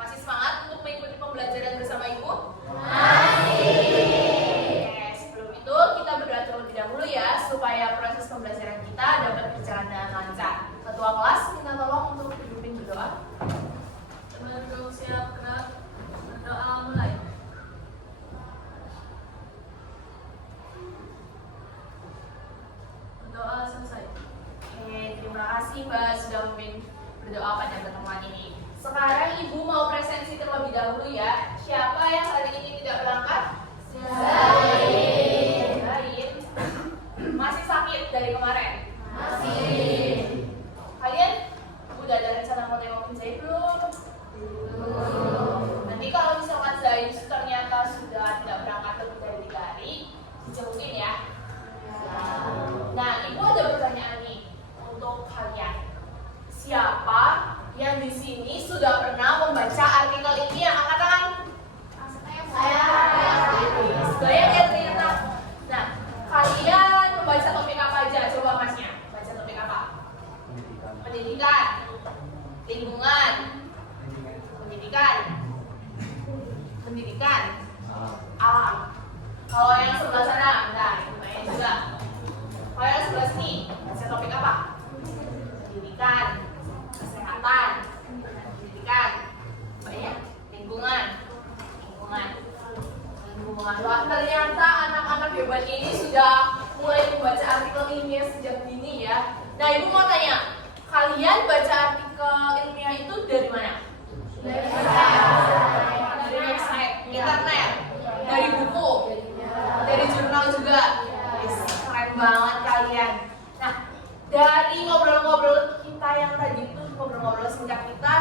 Masih semangat untuk mengikuti pembelajaran bersama Ibu? Masih. Oke, sebelum itu kita berdoa terlebih dahulu ya, supaya proses pembelajaran kita dapat berjalan dengan lancar. Ketua kelas, minta tolong untuk pimpin berdoa. Teman-teman siap, gerak, berdoa mulai. Berdoa selesai. Oke, terima kasih Mbak sudah memimpin berdoa pada pertemuan ini. Sekarang Ibu mau presensi terlebih dahulu ya. Siapa yang hari ini tidak berangkat? Zain. Zain. Masih sakit dari kemarin? Masih. Kalian udah ada rencana mau tengokin Zain belum? Nanti kalau misalkan Zain ternyata sudah tidak berangkat lebih dari 3 hari, dicemukin ya. Nah, Ibu ada pertanyaan nih untuk kalian. Siapa yang di sini sudah pernah membaca artikel ini yang angkat tangan? Saya. Banyak ya ternyata. Nah, kalian membaca topik apa aja? Coba masnya, baca topik apa? Pendidikan, lingkungan, pendidikan, alam. Kalau yang sebelah sana, nah, banyak juga. Kalau yang sebelah sini, baca topik apa? Pendidikan, kesehatan, pendidikan, banyak, lingkungan. Wah, ternyata anak-anak hebat ini sudah mulai membaca artikel ilmiah sejak dini ya. Nah, Ibu mau tanya, kalian baca artikel ilmiah itu dari mana? Dari website, internet, dari buku, dari jurnal juga. Yes, keren banget kalian. Nah, dari ngobrol-ngobrol kita yang tadi itu, ngobrol-ngobrol singkat kita,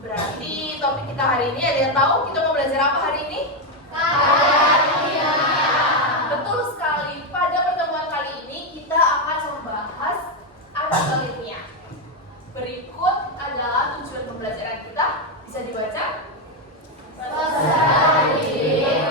berarti topik kita hari ini ada yang tahu kita mau belajar apa hari ini? Betul sekali. Pada pertemuan kali ini kita akan membahas artikel ilmiah. Berikut adalah tujuan pembelajaran kita. Bisa dibaca?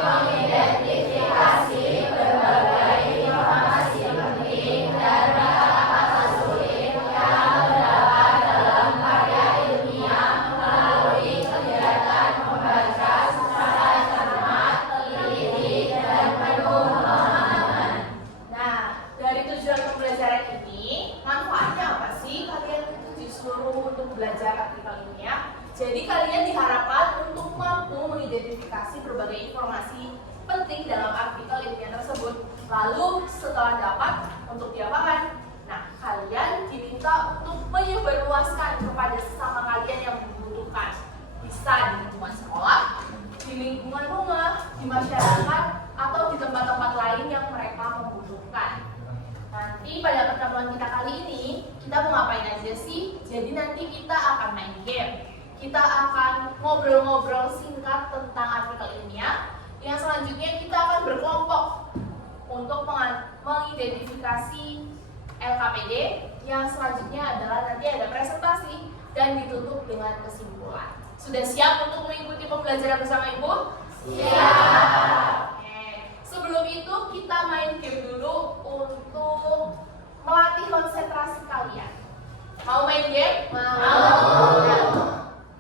Mengidentifikasi berbagai informasi penting dan kata-kata sulit yang terdapat dalam karya ilmiah melalui kegiatan membaca secara cermat, teliti, dan penuh pemahaman. Nah, dari tujuan pembelajaran ini, manfaatnya apa sih kalian itu disuruh untuk belajar artikel ilmiah? Jadi kalian diharapkan untuk mampu mengidentifikasi berbagai informasi penting dalam artikel ilmiah tersebut. Lalu setelah dapat, untuk diapakan? Nah, kalian diminta untuk menyebarluaskan kepada sesama kalian yang membutuhkan. Bisa di lingkungan sekolah, di lingkungan rumah, di masyarakat, atau di tempat-tempat lain yang mereka membutuhkan. Nanti pada pertemuan kita kali ini, kita mau ngapain aja sih? Jadi nanti kita akan main game. Kita akan ngobrol-ngobrol singkat tentang artikel ilmiah. Yang selanjutnya kita akan berkelompok untuk mengidentifikasi LKPD. Yang selanjutnya adalah nanti ada presentasi dan ditutup dengan kesimpulan. Sudah siap untuk mengikuti pembelajaran bersama Ibu? Siap. Oke. Sebelum itu kita main game dulu untuk melatih konsentrasi kalian. Mau main game? Mau.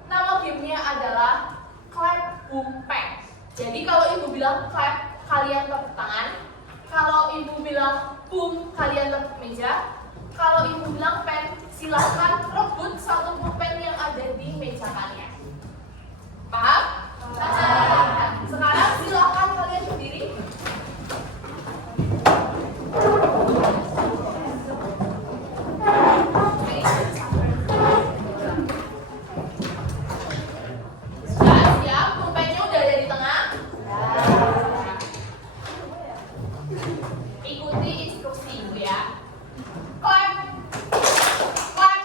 Nama gamenya adalah clap, boom, pen. Jadi kalau Ibu bilang clap, kalian tepuk tangan. Kalau Ibu bilang boom, kalian tepuk meja. Kalau Ibu bilang pen, silahkan rebut satu pulpen yang ada di meja kalian. Paham? Paham. Sekarang silahkan kalian berdiri. Sudah siap? Pulpennya udah ada di tengah? Ikuti instruksi Ibu ya. Clap, clap,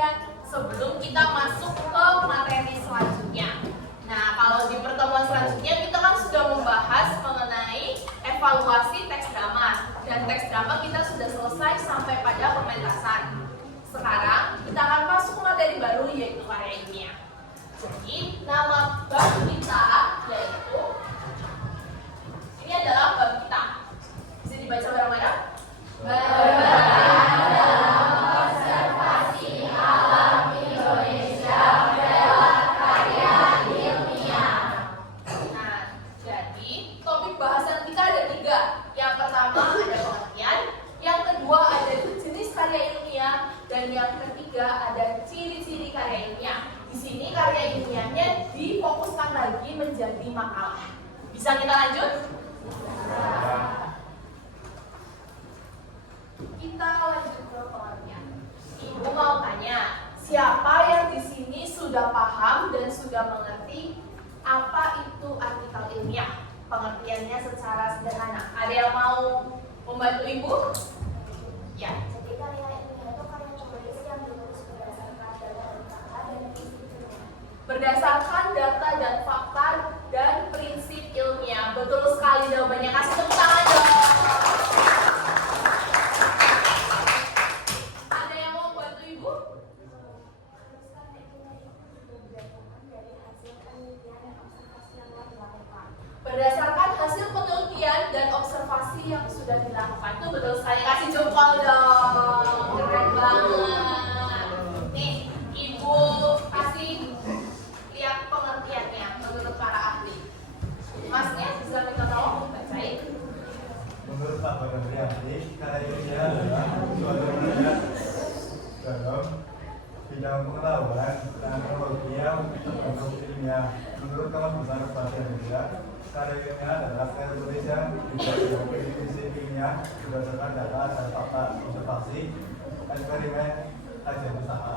kalian sebelum kita masuk ke materi selanjutnya. Nah, kalau di pertemuan selanjutnya kita kan sudah membahas mengenai evaluasi teks drama. Dan teks drama kita sudah selesai sampai pada pementasan. Sekarang kita akan masuk ke materi baru yaitu karya ilmiah. Jadi, nama bab kita yaitu ini adalah bab kita. Bisa dibaca bareng-bareng? Berperan dalam konservasi alam Indonesia lewat karya ilmiah. Nah, jadi topik bahasan kita ada 3. Yang pertama ada pengertian, yang kedua ada jenis karya ilmiah, dan yang ketiga ada ciri-ciri karya ilmiah. Di sini karya ilmiahnya difokuskan lagi menjadi makalah. Bisa kita lanjut? Kita lanjut ke pengertian. Ibu mau tanya, siapa yang di sini sudah paham dan sudah mengerti apa itu artikel ilmiah? Pengertiannya secara sederhana. Ada yang mau membantu ibu? Ya. Jadi karya ilmiah itu karya penulis yang ditulis berdasarkan data dan fakta dan prinsip ilmiah. Berdasarkan data dan fakta dan prinsip ilmiah. Betul sekali jawabannya. Kasih tepuk tangan dong. Ada yang mau bantu ibu? Berdasarkan hasil penelitian dan observasi yang sudah dilakukan. Itu betul sekali. Kasih jempol dong. Keren banget. Nih, ibu kasih lihat pengertiannya menurut para ahli. Masnya bisa minta tolong bacain. Menurut Pak Bakri Ahli, karya ilmiah adalah suatu karya dalam bidang pengetahuan dan teknologi yang terbentuk ilmiah. Menurut Kamus Besar Bahasa Indonesia, karya ilmiah adalah karya tulis yang dibuat prinsip ilmiah berdasarkan data dan fakta observasi, eksperimen, kajian usaha.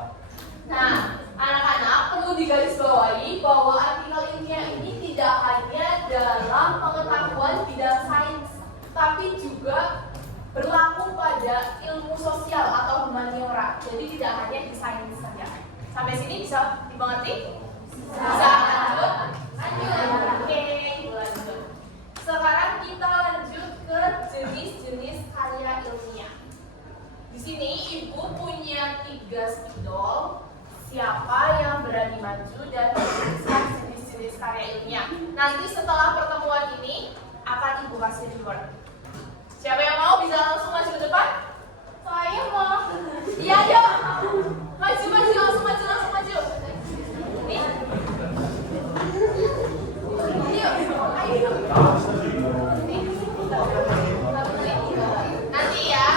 Nah, anak-anak perlu digarisbawahi bahwa artikel ilmiah ini tidak hanya dalam pengetahuan bidang sains, tapi juga berlaku pada ilmu sosial atau humaniora. Jadi tidak hanya di sains saja. Sampai sini bisa dimengerti? Bisa lanjut? Oke, lanjut. Sekarang kita lanjut ke jenis-jenis karya ilmiah. Di sini ibu punya 3 spidol. Siapa yang berani maju dan menuliskan jenis-jenis karya ilmiah? Nanti setelah pertemuan ini akan ibu kasih reward. Siapa yang mau bisa langsung maju ke depan? Saya mau. Iya ayo. Maju langsung maju. Nih. Ayo. Nanti ya.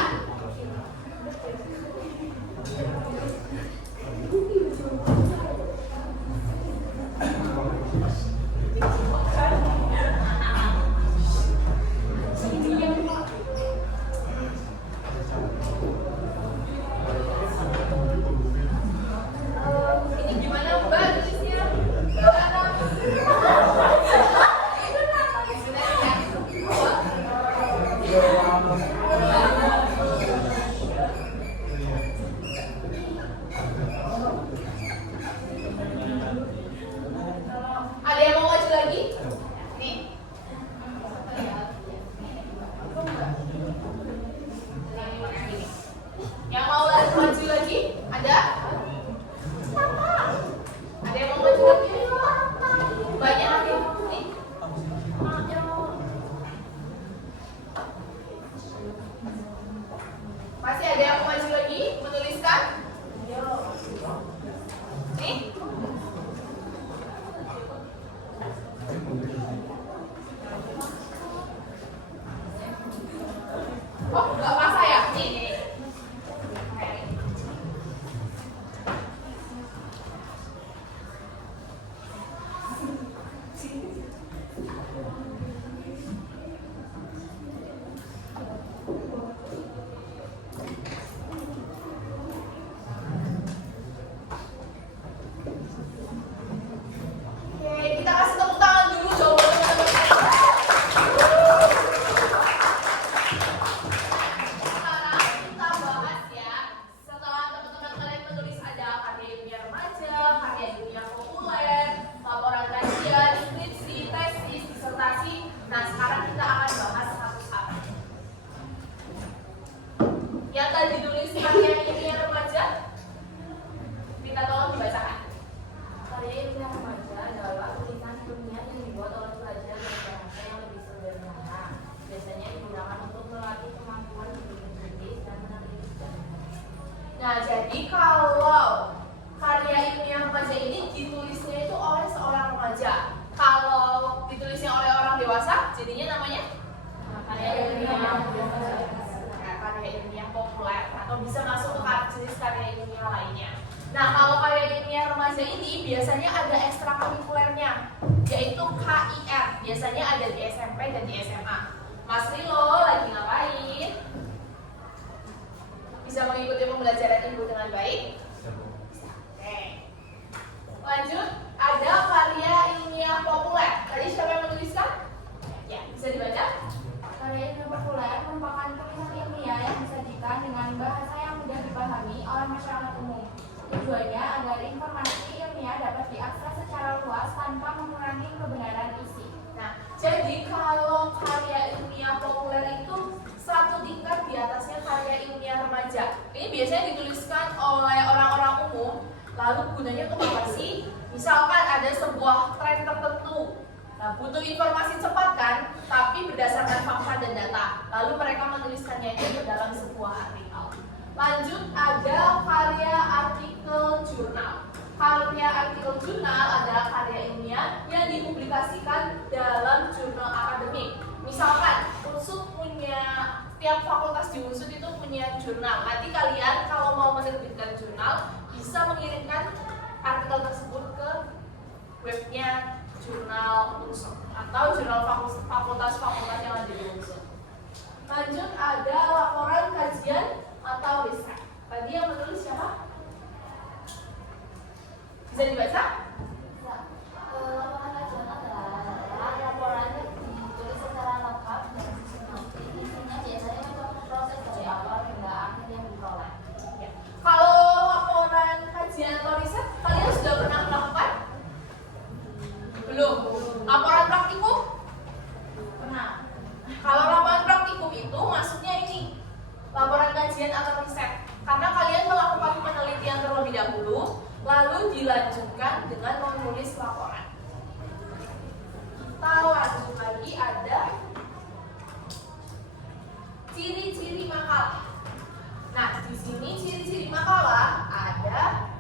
karya ilmiah remaja, karya ilmiah populer, laporan kajian, skripsi, tesis, disertasi. Nah, sekarang kita akan bahas satu-satu. Yang tadi ditulis karya ilmiah remaja, minta tolong dibacakan. Karya ilmiah remaja adalah tulisan ilmiah yang dibuat oleh pelajar dengan bahasa yang lebih sederhana. Biasanya digunakan untuk melatih kemampuan berpikir kritis dan meneliti. Nah, jadi kalau karya ilmiah remaja ini ditulisnya itu oleh seorang remaja. Kalau ditulisnya oleh orang dewasa, jadinya namanya Karya ilmiah karya ilmiah populer atau bisa masuk ke jenis karya ilmiah lainnya. Nah, kalau karya ilmiah remaja ini biasanya ada ekstrakurikulernya, yaitu KIR. Biasanya ada di SMP dan di SMA. Mas Rilo lagi ngapain? Bisa mengikuti pembelajaran ibu dengan baik? Oke. Lanjut, ada karya ilmiah populer. Tadi siapa yang menuliskan? Ya, bisa dibaca? Karya ilmiah populer merupakan tulisan ilmiah yang disajikan dengan bahasa yang mudah dipahami oleh masyarakat umum. Tujuannya agar informasi ilmiah dapat diakses secara luas tanpa mengurangi kebenaran isi. Nah, jadi kalau karya ilmiah populer itu satu tingkat di atasnya karya ilmiah remaja. Ini biasanya dituliskan oleh orang-orang umum, lalu gunanya untuk apa sih? Misalkan ada sebuah tren tertentu. Nah, butuh informasi cepat kan, tapi berdasarkan fakta dan data. Lalu mereka menuliskannya itu dalam sebuah artikel. Lanjut, ada karya artikel jurnal. Karya artikel jurnal adalah karya ilmiah yang dipublikasikan dalam jurnal akademik. Misalkan, Unsur punya, tiap fakultas di Unsur itu punya jurnal. Nanti kalian kalau mau menerbitkan jurnal, bisa mengirimkan artikel tersebut ke webnya jurnal Unsur atau jurnal fakultas-fakultas yang ada di Unsur. Lanjut, ada laporan kajian atau riset. Tadi yang menulis siapa? Bisa dibaca? Laporan kajian adalah laporan yang ditulis secara lengkap dan sistematik. Isinya biasanya mencakup proses dari awal hingga akhir yang diperoleh. Ya. Kalau laporan kajian atau riset, kalian sudah pernah melakukan? Belum. Laporan praktikum? Pernah. Kalau laporan praktikum itu maksudnya ini, laporan kajian atau riset. Karena kalian melakukan penelitian terlebih dahulu, lalu dilanjutkan dengan menulis laporan. Kita lanjut lagi, ada ciri-ciri makalah. Nah, di sini ciri-ciri makalah ada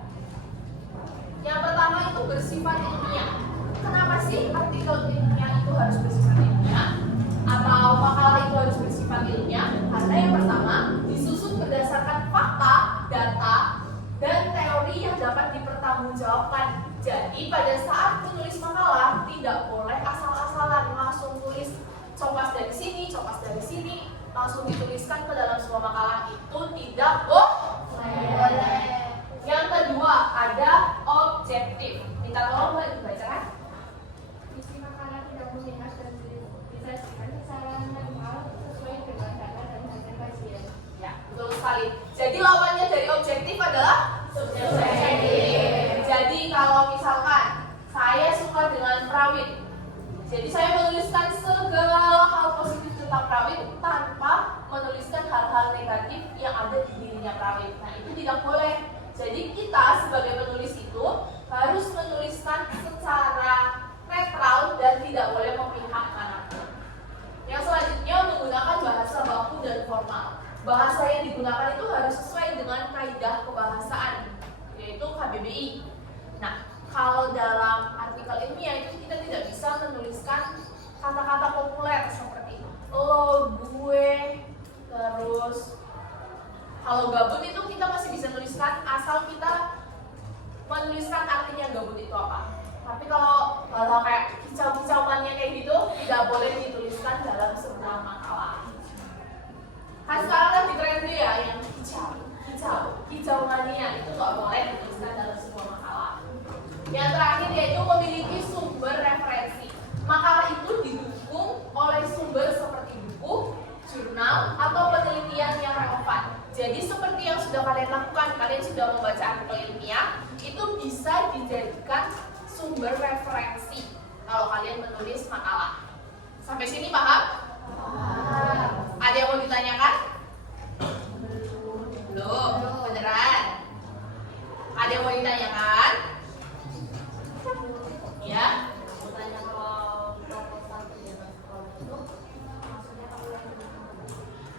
yang pertama itu bersifat ilmiah. Kenapa sih artikel ilmiah itu harus bersifat ilmiah? Atau makalah itu harus bersifat ilmiah? Karena yang pertama disusun berdasarkan fakta, data, dan teori yang dapat dipertanggungjawabkan. Jadi pada saat menulis makalah tidak boleh asal-asalan langsung tulis copas dari sini, langsung dituliskan ke dalam sebuah makalah, itu tidak boleh. Yang kedua ada objektif. Minta tolong Mbak dibacakan. Isi makalah tidak membahas dan disajikan secara netral sesuai dengan data dan hasil kajian. Ya, betul sekali. Jadi lawannya dari objektif adalah subjektif. Jadi kalau misalkan saya suka dengan Prawit, jadi saya menuliskan segala hal positif tentang Prawit tanpa menuliskan hal-hal negatif yang ada di dirinya Prawit. Nah, itu tidak boleh. Jadi kita sebagai penulis itu harus menuliskan secara netral dan tidak boleh memihak manapun. Yang selanjutnya menggunakan bahasa baku dan formal. Bahasa yang digunakan itu harus sesuai dengan kaidah kebahasaan, yaitu KBBI. Nah, kalau dalam artikel ilmiah itu kita tidak bisa menuliskan kata-kata populer seperti lo, gue, terus kalau gabut itu kita masih bisa tuliskan asal kita menuliskan artinya gabut itu apa. Tapi kalau kayak kicau-kicauannya kayak gitu tidak boleh dituliskan dalam sebuah makalah. Kan sekarang lagi tren tuh ya yang kicau mania itu nggak boleh dituliskan dalam sebuah makalah. Yang terakhir yaitu memiliki sumber referensi. Makalah itu didukung oleh sumber seperti buku, jurnal, atau penelitian yang relevan. Jadi seperti yang sudah kalian lakukan, kalian sudah membaca artikel ilmiah, bisa dijadikan sumber referensi kalau kalian menulis makalah. Sampai sini paham? Ada yang mau ditanyakan? Belum, beneran. Ada yang mau ditanyakan? Ya? Tanya kalau proposal kegiatan sekolah itu maksudnya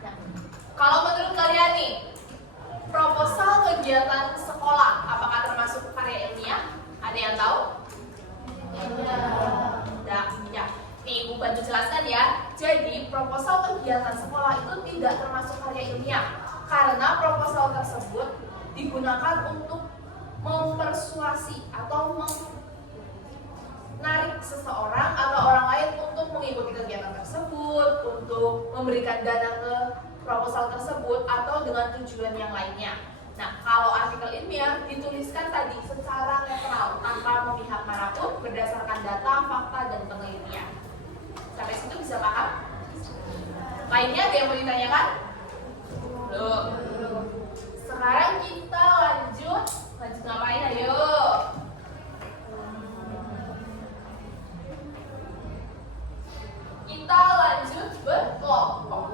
Nah, kalau menurut kalian nih, proposal kegiatan sekolah apakah termasuk karya ilmiah? Ada yang tahu? Nah, ya. Nih, Ibu bantu jelaskan ya. Jadi, proposal kegiatan sekolah itu tidak termasuk karya ilmiah karena proposal tersebut digunakan untuk mempersuasi atau menarik seseorang atau orang lain untuk mengikuti kegiatan tersebut, untuk memberikan dana ke proposal tersebut atau dengan tujuan yang lainnya. Nah, kalau artikel ilmiah dituliskan tadi secara netral tanpa memihak manapun berdasarkan data, fakta, dan penelitian. Sampai situ bisa paham? Lainnya ada yang mau ditanyakan? Belum. Sekarang kita lanjut ngapain? Ayo. Kita lanjut berkelompok.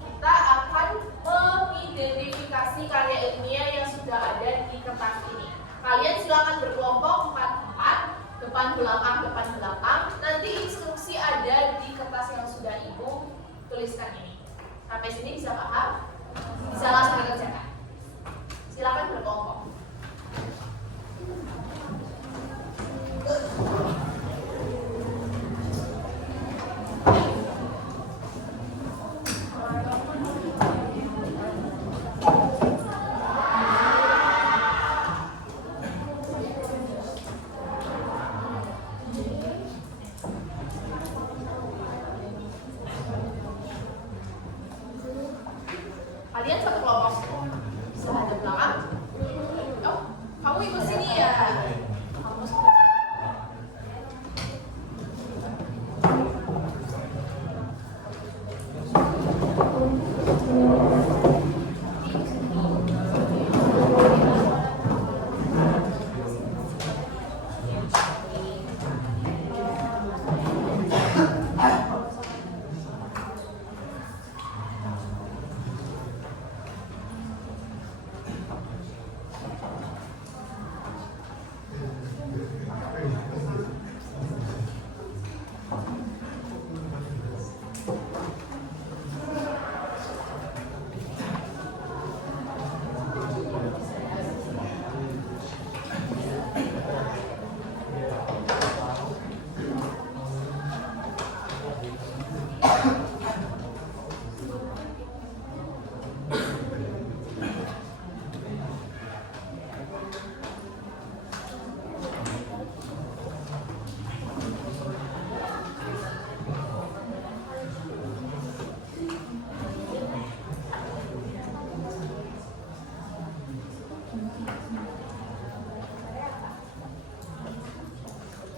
Kita akan mengidentifikasi karya ilmiah yang sudah ada di kertas ini. Kalian silakan berkelompok 4-4, depan belakang. Nanti instruksi ada di kertas yang sudah Ibu tuliskan ini. Sampai sini bisa paham? Bisa langsung dikerjakan. Silakan berkelompok. Kalian satu kelompok. Bisa ada belakang. Oh, kamu ikut sini ya. Kamu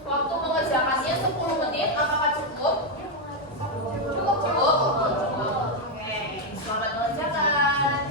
waktu mengerjakannya 10 menit, apakah cukup? Cukup. Oke, selamat mengerjakan.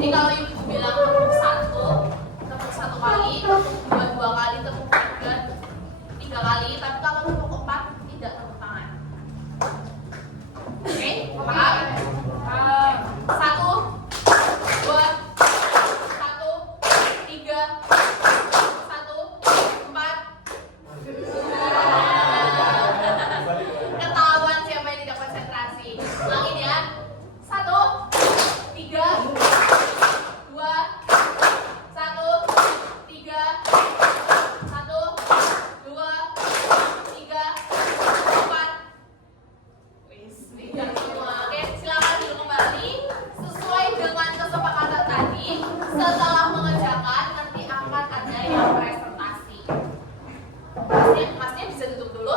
Jadi kalau ibu bilang tepuk satu kali, dua kali, tepuk tiga kali, tapi kalau tepuk 4 tidak tepuk tangan. Oke, paham? Satu, dua, satu, tiga, satu, 4. Ketahuan siapa yang tidak konsentrasi. Ulangin ya. 1, 3, 2, 1, 3, 1, 2, 3, 4. Wis, tiga semua. Oke, silakan dulu kembali. Sesuai dengan kesepakatan tadi, setelah mengerjakan nanti akan ada yang presentasi. Masnya bisa tutup dulu.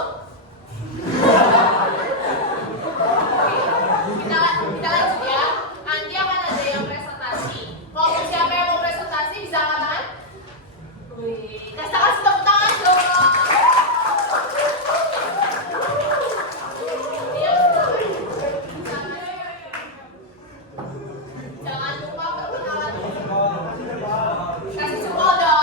Kita lanjut ya. Nanti akan ada yang presentasi. Kalau siapa yang mau presentasi bisa angkat tangan. Wih, kasih tepuk tangan dong. Jangan lupa perkenalan. Kasih jempol dong.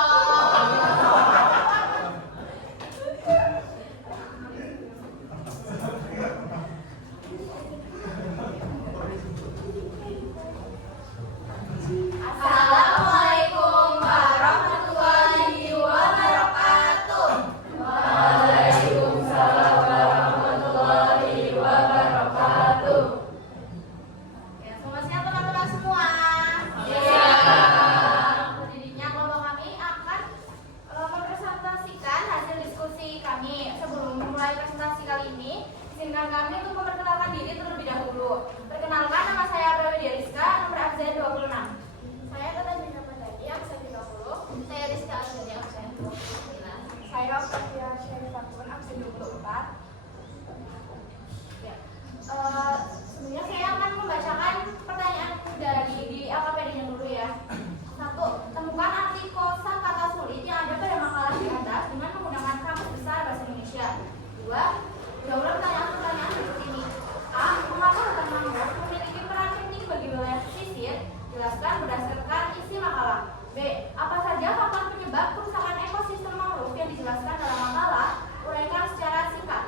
Assalamualaikum warahmatullahi wabarakatuh. Waalaikumsalam warahmatullahi wabarakatuh. Ya, selamat siang teman-teman semua. Jadinya kelompok kami akan mempresentasikan hasil diskusi kami. Sebelum memulai presentasi kali ini, izinkan kami untuk memperkenalkan diri terlebih dahulu. Perkenalkan, nama saya Prawidia Rizka, nomor absen 26. Saya Tata Bina Pandani, absen 30. Saya Rizka Azani, absen 29. Saya Fatia Syarifakun, absen 24. Ya. Sebenarnya saya akan membacakan pertanyaan dari di LKPD-nya dulu ya. 1. Temukan arti kosakata sulit yang ada pada makalah di atas dengan menggunakan kamus besar bahasa Indonesia. 2. Jawablah pertanyaan berikut ini. A. Mengapa hutan mangrove memiliki peran penting bagi wilayah pesisir? Jelaskan berdasarkan isi makalah. B. Apa saja faktor penyebab kerusakan ekosistem mangrove yang dijelaskan dalam makalah? Uraikan secara singkat.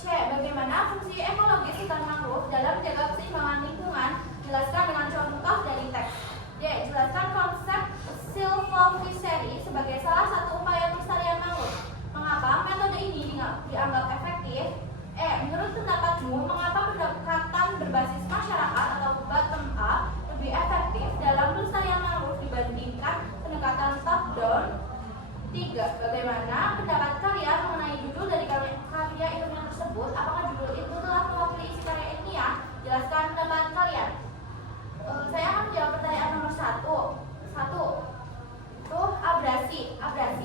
C. Bagaimana fungsi ekologis hutan mangrove dalam menjaga keseimbangan lingkungan? Jelaskan dengan contoh dari teks. D. Jelaskan konsep silvophycery sebagai salah satu upaya pelestarian mangrove. Mengapa metode ini dianggap efektif? E. Menurut pendapatmu, mengapa pendekatan berbasis masyarakat atau bottom up lebih efektif dalam pelestarian mangrove dibandingkan pendekatan top down? 3. Bagaimana pendapat kalian mengenai judul dari karya ilmiah tersebut? Apakah judul itu telah mewakili isi karya ilmiah? Jelaskan pendapat kalian. Saya akan menjawab pertanyaan nomor 1. Itu abrasi. Abrasi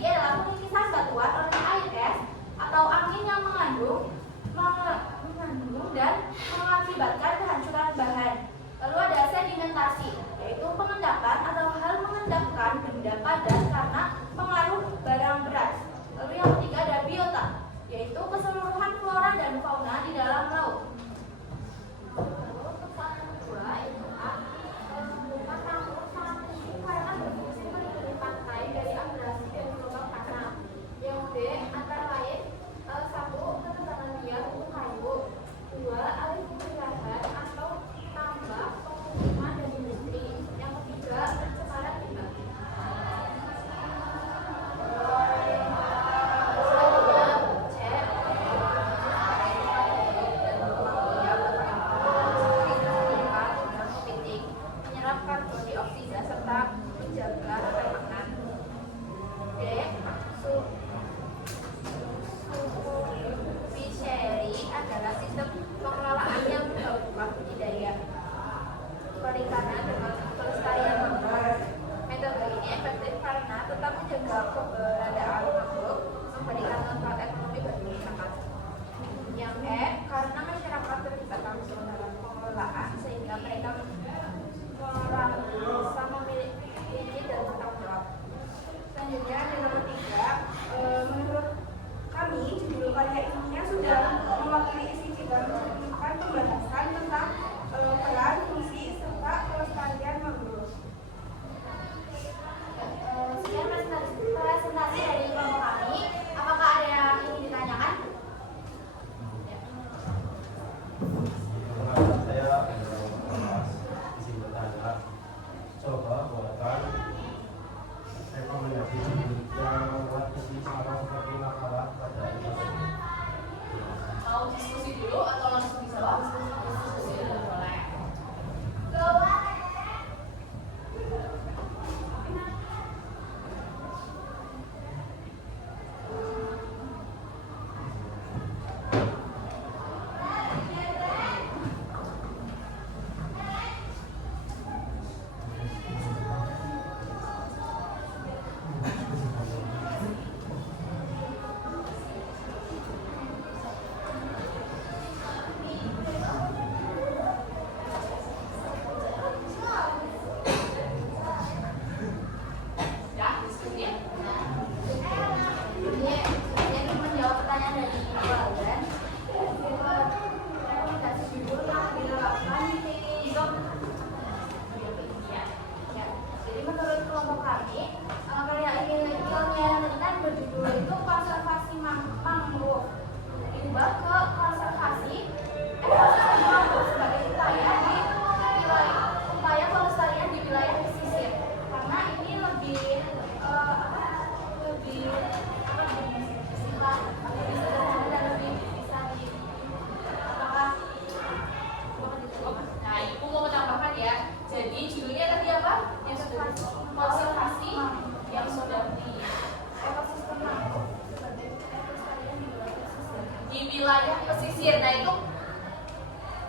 di wilayah pesisir. Nah itu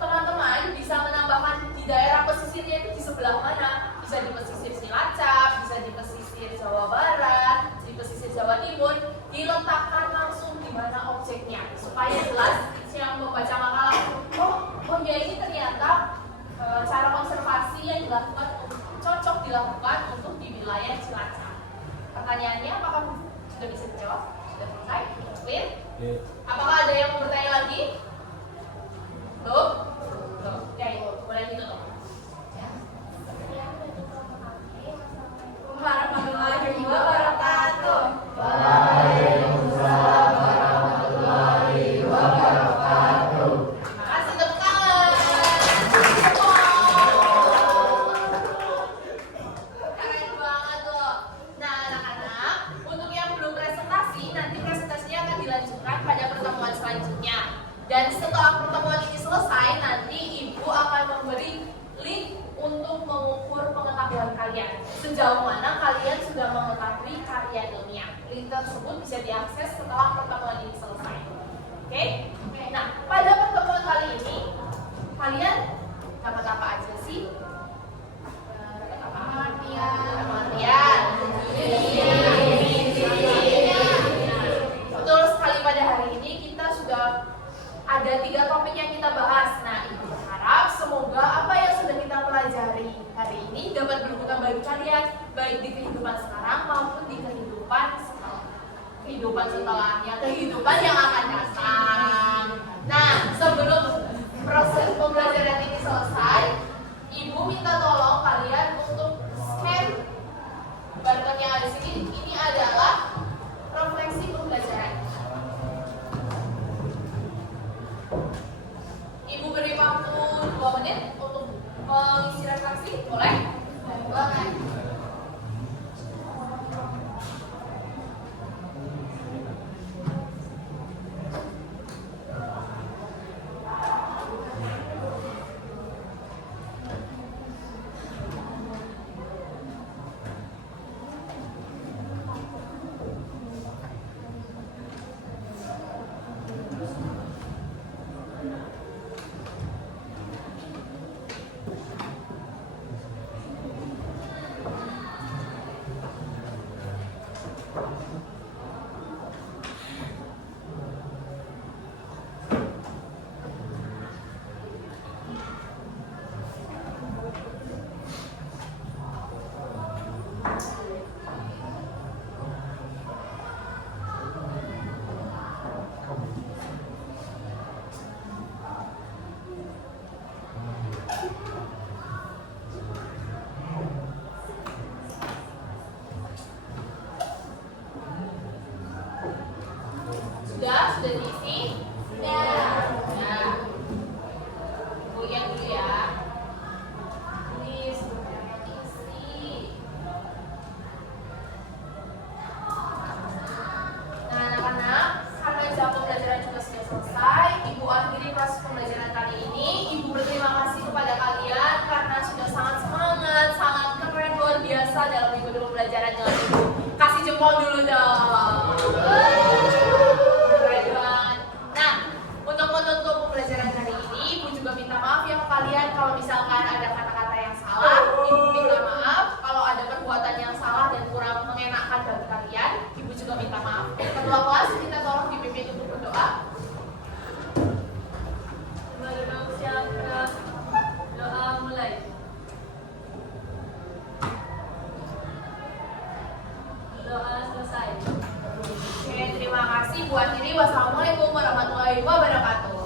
teman-teman bisa menambahkan di daerah pesisirnya itu di sebelah mana. Bisa di pesisir Cilacap, bisa di pesisir Jawa Barat, di pesisir Jawa Timur. Diletakkan langsung di mana objeknya supaya jelas yang membaca makalah. Oh ya ini ternyata cara konservasi yang dilakukan cocok dilakukan untuk di wilayah Cilacap. Pertanyaannya apakah sudah bisa dijawab? Sudah selesai? Clear? Apakah ada yang mau bertanya lagi? Belum? Belum. Ya itu boleh ditutup. Ya. Warahmatullahi wabarakatuh. Waalaikumsalam warahmatullahi wabarakatuh. Kasih tepuk tangan. Keren banget tuh. Nah anak-anak, untuk yang belum presentasi, nanti presentasinya akan dilanjutkan pada pertemuan selanjutnya. Dan setelah pertemuan ini selesai, nanti ibu akan memberi link untuk mengukur pengetahuan kalian. Sejauh mana kalian sudah mengetahui karya ilmiah. Link tersebut bisa diakses setelah pertemuan ini selesai. Oke? Nah, pada pertemuan kali ini, kalian dapat apa aja sih? Dapat apa? Pengertian. Betul sekali, pada hari ini kita sudah ada 3 topik yang kita bahas. Nah, ibu berharap semoga apa yang sudah kita pelajari hari ini dapat berguna bagi kalian, baik di kehidupan sekarang maupun di kehidupan setelahnya, kehidupan yang akan datang. Nah, sebelum proses pembelajaran ini selesai, ibu minta tolong kalian untuk scan barcode yang ada di sini. Ini adalah refleksi pembelajaran. Ibu beri waktu 2 menit untuk mengisi refleksi, boleh? Boleh. Sudah diisi? Sudah. Nah, ibu lihat dulu ya. Ini sebenarnya isi. Nah, anak-anak, karena jam pembelajaran juga sudah selesai, ibu akhiri proses pembelajaran kali ini. Ibu berterima kasih kepada kalian karena sudah sangat semangat, sangat keren, luar biasa dalam mengikuti pembelajaran dengan ibu. Kasih jempol dulu dong. Kalau misalkan ada kata-kata yang salah, ibu minta maaf. Kalau ada perbuatan yang salah dan kurang mengenakan bagi kalian, ibu juga minta maaf. Ketua kelas kita tolong dipimpin untuk berdoa. Menurut siapa? Doa mulai. Doa selesai. Oke, terima kasih. Bu akhiri, wassalamualaikum warahmatullahi wabarakatuh.